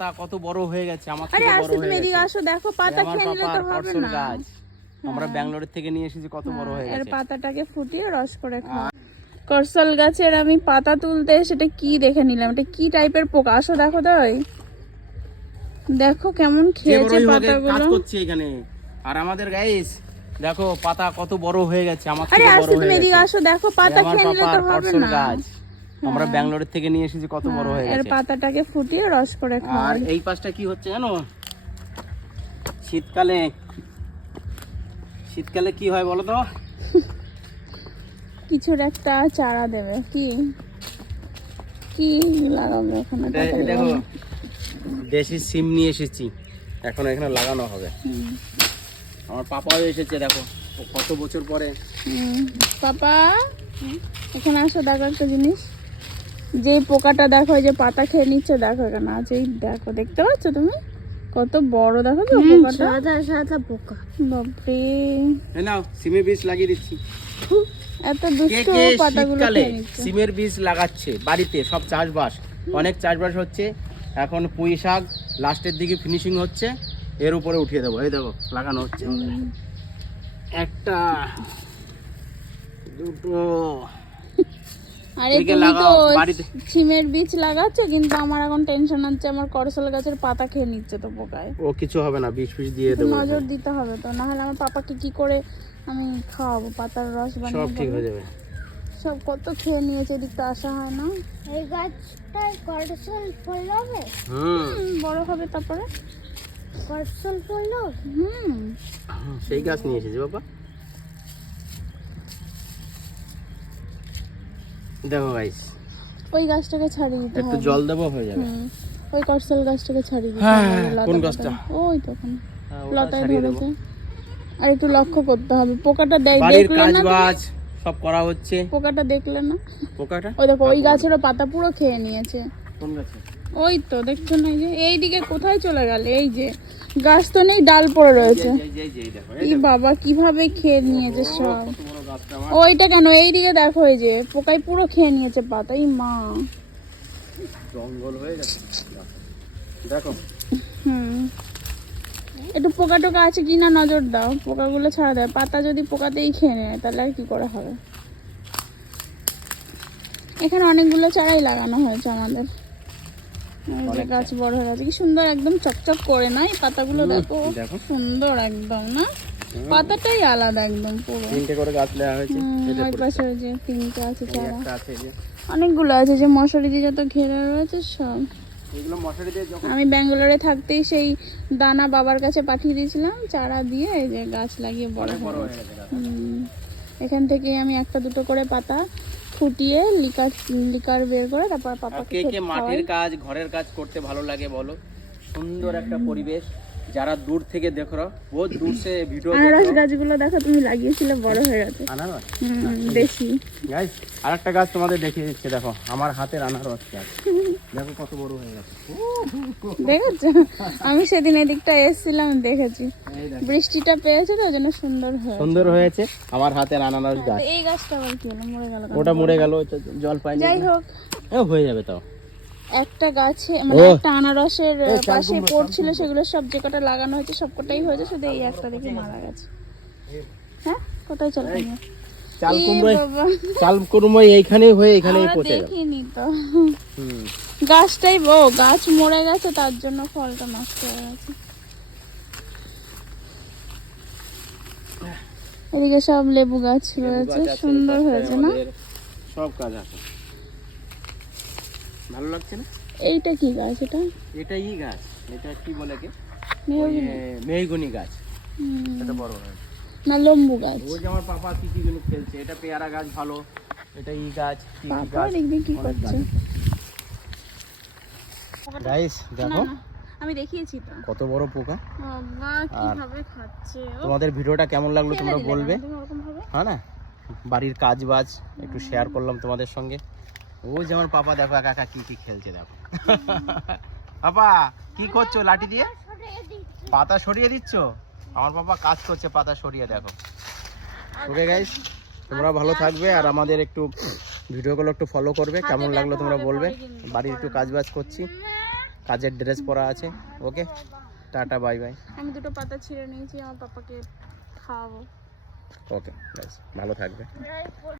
পাতা কত বড় হয়ে গেছে আমার আরে থেকে আসো বড় তুমি হয়ে এদিকে গেছে। আসো দেখো পাতা খেয়ে নিলে তো হবে না। গাছ। আমরা ব্যাঙ্গালোর থেকে নিয়ে এসেছি কত বড় হয়ে এর গেছে। পাতাটাকে ফুটিয়ে রস করে খাও। করসল গাছের আমি পাতা তুলতে সেটা কি দেখে নিলাম? এটা কি টাইপের পোকা? আসো দেখো তাই দেখো কেমন খেয়েছে হোক, কাজ করছে এখানে। আর আমাদের গাইস দেখো পাতা কত বড় হয়ে গেছে আমার আরে থেকে আসো বড় তুমি হয়ে এদিকে আসো দেখো পাতা খেয়ে নিলে তো হবে না। গাছ। আমরা ব্যাঙ্গালোর থেকে নিয়ে এসেছি কত বড় হয়ে এর গেছে। পাতাটাকে ফুটিয়ে রস করে আর এই পাশটা কি হচ্ছে জানো? শীতকালে শীতকালে কি হয় বলো তো? কিছুর একটা চারা দেবে কি? কি লাগাবে এটা- দেখো দেশি সিম নিয়ে এসেছি এখন এখানে লাগানো হবে। আমার পাপাও এসেছে দেখো কত বছর পরে। পাপা এখানে আসো দেখো একটা জিনিস। যে পোকাটা দেখো এই যে পাতা খেয়ে নিচ্ছে দেখো এখানে আছে। এই দেখো দেখতে পাচ্ছ তুমি? কত বড় দেখো তো পোকাটা। সাদা সাদা পোকা। বাপরে। এই নাও সিমের বীজ লাগিয়ে দিচ্ছি। এত দুষ্ট পাতাগুলো খেয়ে নিচ্ছে। সিমের বীজ লাগাচ্ছে? বাড়িতে সব চাষবাস। অনেক চাষবাস হচ্ছে। এখন পুঁই শাক লাস্টের দিকে ফিনিশিং হচ্ছে। এর উপরে উঠিয়ে দেবো। এই দেখো লাগানো হচ্ছে একটা দুটো আরে তুমি তো সিমের বীজ লাগাচ্ছ কিন্তু আমার এখন টেনশন হচ্ছে আমার করসল গাছের পাতা খেয়ে নিচ্ছে তো পোকায় ও কিছু হবে না বীজ ফিজ দিয়ে দেবো। নজর দিতে হবে তো না হলে আমার পাপাকে কি করে আমি খাওয়াবো পাতার রস সব বানিয়ে ঠিক হয়ে যাবে। সব কত খেয়ে নিয়েছে এদিকটা আসা হয় না। এই গাছটায় করসল ফল হবে হুম। বড় হবে তারপরে। করসল ফল হুম সেই গাছ নিয়ে এসেছি বাবা। দেখো গাইস ওই গাছটাকে ছাড়িয়ে দিতে একটু জল দেবো হয়ে যাবে। ওই করসল গাছটাকে ছাড়িয়ে দিতে হ্যাঁ, হবে। কোন গাছটা? ওই তখন হ্যাঁ, লতায় ধরেছে আর একটু লক্ষ্য করতে হবে। পোকাটা দেখ- দেখলে না কাজ সব করা হচ্ছে। পোকাটা দেখলে না? পোকাটা? ওই দেখো ওই গাছেরও পাতা পুরো খেয়ে নিয়েছে। কোন গাছে? ওই তো দেখছ না এই যে? এইদিকে কোথায় চলে গেল? এই যে গাছ তো নেই ডাল পড়ে রয়েছে। এই বাবা কীভাবে খেয়ে নিয়েছে সব। ওইটা কেন? এইদিকে দেখো এই যে পোকায় পুরো খেয়ে নিয়েছে পাতা। এই মা। জঙ্গল হয়ে গেছে। দেখো। হুম। একটু পোকা টোকা আছে কি না নজর দাও। পোকাগুলো ছাড়া দেয়। পাতা যদি পোকাতেই খেয়ে নেয় তাহলে আর কি করে হবে? এখানে অনেকগুলো চারাই লাগানো হয়েছে আমাদের। গাছ বড় হয়ে গেছে কি সুন্দর একদম চকচক করে না? এই পাতাগুলো দেখো সুন্দর একদম না? পাতাটাই আলাদা একদম পুরো। তিনটে করে গাছ নেওয়া হয়েছে। ওই পাশে যে তিনটে আছে চারা। অনেকগুলো আছে যে মশারি দিয়ে যত ঘেরা রয়েছে সব। আমি ব্যাঙ্গালোরে থাকতেই সেই দানা বাবার কাছে পাঠিয়ে দিয়েছিলাম চারা দিয়ে এই যে গাছ লাগিয়ে বড় বড়। এখান থেকে আমি একটা দুটো করে পাতা ফুটিয়ে লিকার লিকার বের করে তারপর পাপা পাপাকে কে কে মাটির কাজ ঘরের কাজ করতে ভালো লাগে বলো? সুন্দর একটা পরিবেশ। যারা দূর থেকে দেখো বহুত দূর সে ভিডিও আনারস গাছগুলো দেখো তুমি লাগিয়েছিলে বড় হয়ে গেছে। আনারস? হুম, দেশি গাইস আর একটা গাছ তোমাদের দেখিয়ে দিচ্ছে দেখো আমার হাতের আনারস গাছ। দেখো কত বড় হয়ে গেছে। দেখেছ? আমি সেদিন এদিকটা এসেছিলাম দেখেছি। বৃষ্টিটা পেয়েছে তো জন্য সুন্দর হয়েছে। সুন্দর হয়েছে আমার হাতের আনারস গাছ। এই গাছটা আবার কি হলো মরে গেল ওটা মরে গেল জল পাইনি। যাই হোক। এ, হয়ে যাবে তাও। একটা গাছে মানে একটা আনারসের পাশে পড়ছিল সেগুলো সব যে কটা লাগানো হয়েছে সব কটাই হয়েছে শুধু এই একটা দেখে মারা গেছে। হ্যাঁ? কোথায় চল চাল কুমড়োয় চাল কুমড়োয় এইখানেই হয়ে এইখানেই পচে গেল। দেখিনি তো। গাছটাই ও গাছ মরে গেছে তার জন্য ফলটা নষ্ট হয়ে গেছে। এদিকে সব লেবু গাছ রয়েছে সুন্দর হয়েছে না? সব কাজ আছে। ভালো লাগছে না? এইটা কি গাছ এটা? এটা ই গাছ। এটা কি বলে কি মেহগনি? গাছ। এটা বড় হয় না লম্বু গাছ। ওই যে আমার পাপা কি কি গুলো খেলছে এটা পেয়ারা গাছ ভালো। এটা ই গাছ পাপা গাছ দেখবি কি করছে। গাইস দেখো। আমি দেখিয়েছি তো। কত বড় পোকা। বাবা কীভাবে খাচ্ছে তোমাদের ভিডিওটা কেমন লাগল তোমরা বলবে? হ্যাঁ না? বাড়ির কাজ বাজ একটু শেয়ার করলাম তোমাদের সঙ্গে। ওই যে আমার পাপা দেখো একা একা কি কি খেলছে দেখো। পাপা কি করছ লাঠি দিয়ে? পাতা সরিয়ে দিচ্ছ? আমার পাপা কাজ করছে পাতা সরিয়ে দেখো। ওকে গাইস তোমরা ভালো থাকবে আর আমাদের একটু ভিডিওগুলো একটু ফলো করবে। কেমন লাগল তোমরা বলবে। বাড়ির একটু কাজ বাজ করছি। কাজের ড্রেস পরা আছে ওকে টাটা বাই বাই আমি দুটো পাতা ছিঁড়ে নিয়েছি আমার পাপাকে খাওয়াবো। ওকে ভালো থাকবে।